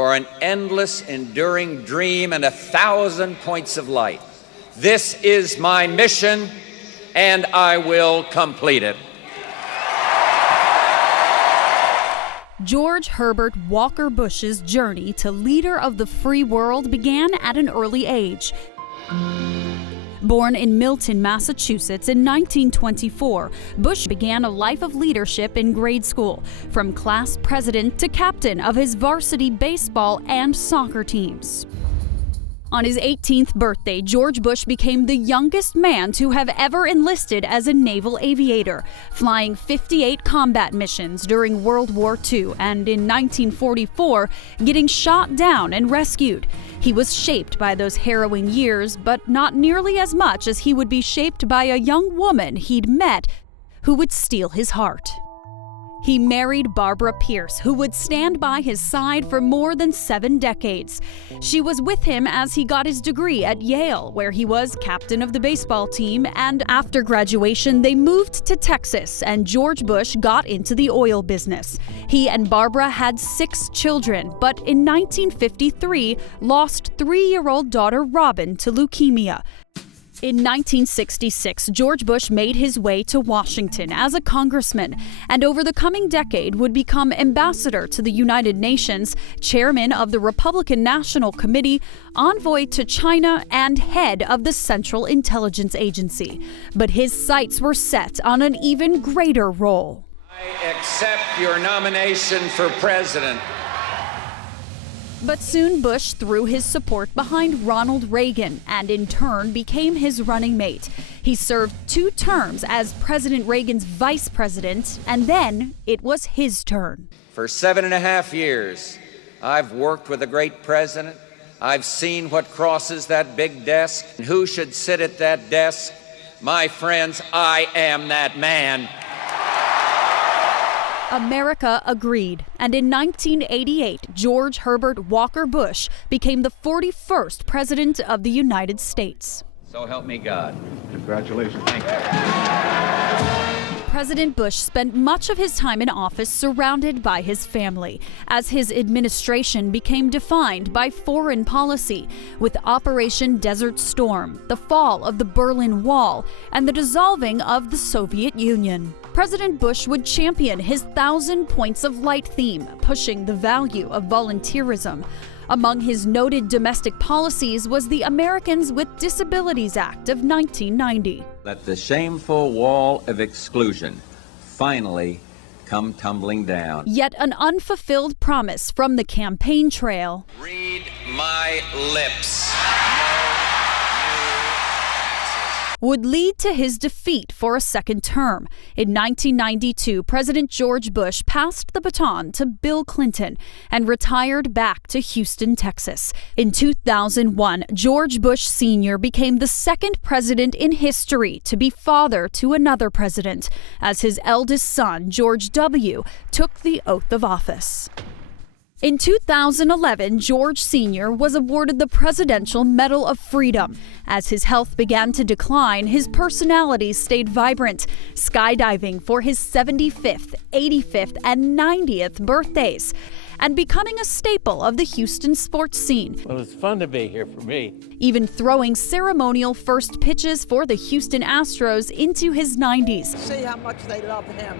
for an endless, enduring dream and 1,000 points of light. This is my mission, and I will complete it. George Herbert Walker Bush's journey to leader of the free world began at an early age. Born in Milton, Massachusetts in 1924, Bush began a life of leadership in grade school, from class president to captain of his varsity baseball and soccer teams. On his 18th birthday, George Bush became the youngest man to have ever enlisted as a naval aviator, flying 58 combat missions during World War II and in 1944, getting shot down and rescued. He was shaped by those harrowing years, but not nearly as much as he would be shaped by a young woman he'd met who would steal his heart. He married Barbara Pierce, who would stand by his side for more than 7 decades. She was with him as he got his degree at Yale, where he was captain of the baseball team, and after graduation, they moved to Texas, and George Bush got into the oil business. He and Barbara had 6 children, but in 1953, lost 3-year-old daughter Robin to leukemia. In 1966, George Bush made his way to Washington as a congressman, and over the coming decade would become ambassador to the United Nations, chairman of the Republican National Committee, envoy to China, and head of the Central Intelligence Agency. But his sights were set on an even greater role. I accept your nomination for president. But soon Bush threw his support behind Ronald Reagan and in turn became his running mate. He served 2 terms as President Reagan's vice president, and then it was his turn. For 7.5 years, I've worked with a great president. I've seen what crosses that big desk and who should sit at that desk. My friends, I am that man. America agreed, and in 1988, George Herbert Walker Bush became the 41st President of the United States. So help me God. Congratulations. Thank you. President Bush spent much of his time in office surrounded by his family, as his administration became defined by foreign policy, with Operation Desert Storm, the fall of the Berlin Wall, and the dissolving of the Soviet Union. President Bush would champion his 1,000 Points of Light theme, pushing the value of volunteerism. Among his noted domestic policies was the Americans with Disabilities Act of 1990. Let the shameful wall of exclusion finally come tumbling down. Yet an unfulfilled promise from the campaign trail. Read my lips. Would lead to his defeat for a second term. In 1992, President George Bush passed the baton to Bill Clinton and retired back to Houston, Texas. In 2001, George Bush Sr. became the 2nd president in history to be father to another president, as his eldest son, George W., took the oath of office. In 2011, George Sr. was awarded the Presidential Medal of Freedom. As his health began to decline, his personality stayed vibrant, skydiving for his 75th, 85th, and 90th birthdays, and becoming a staple of the Houston sports scene. Well, it's fun to be here for me. Even throwing ceremonial first pitches for the Houston Astros into his 90s. See how much they love him.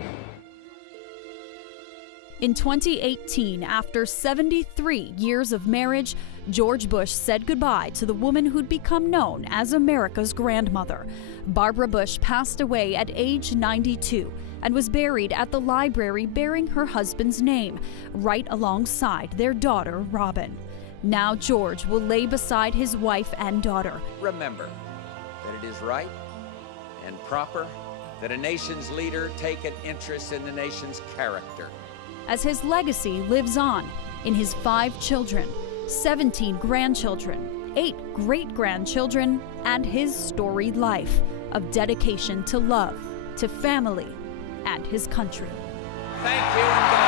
In 2018, after 73 years of marriage, George Bush said goodbye to the woman who'd become known as America's grandmother. Barbara Bush passed away at age 92 and was buried at the library bearing her husband's name, right alongside their daughter, Robin. Now George will lay beside his wife and daughter. Remember that it is right and proper that a nation's leader take an interest in the nation's character. As his legacy lives on in his 5 children, 17 grandchildren, 8 great-grandchildren, and his storied life of dedication to love, to family, and his country. Thank you.